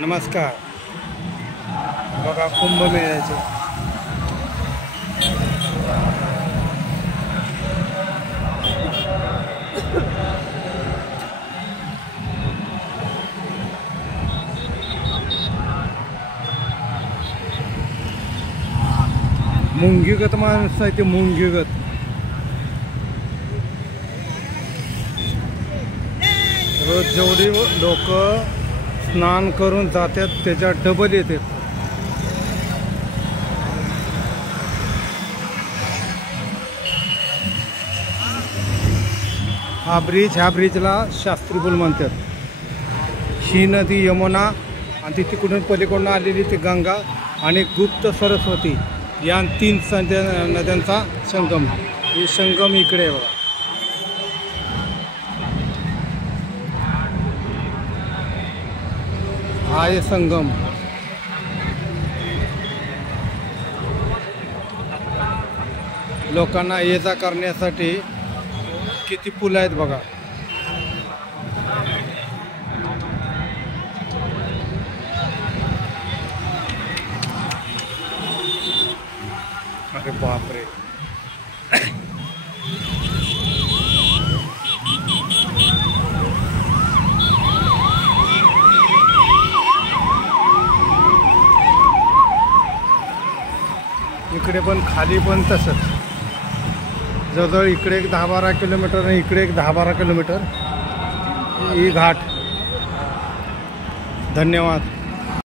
नमस्कार. बघा कुंभमेळ्याचे मुंगीगत माणसं आहे ते मुंगीगत. रोज जेवढी लोक स्नान करून जातात त्याच्या डबल येते. हा ब्रिज, ह्या ब्रिजला शास्त्री पूल म्हणतात. ही नदी यमुना आणि ती तिकडून पलीकडून आलेली ती गंगा आणि गुप्त सरस्वती या 3 नद्यांचा संगम. हे संगम इकडे आहे बघा. हा आहे संगम. लोकांना ये जा करण्यासाठी किती पूल आहेत बघा. अरे बापरे. इकडे पण खाली पण तसंच. जवळजवळ इकडे एक 10-12 किलोमीटर आणि इकडे एक 10-12 किलोमीटर ही घाट. धन्यवाद.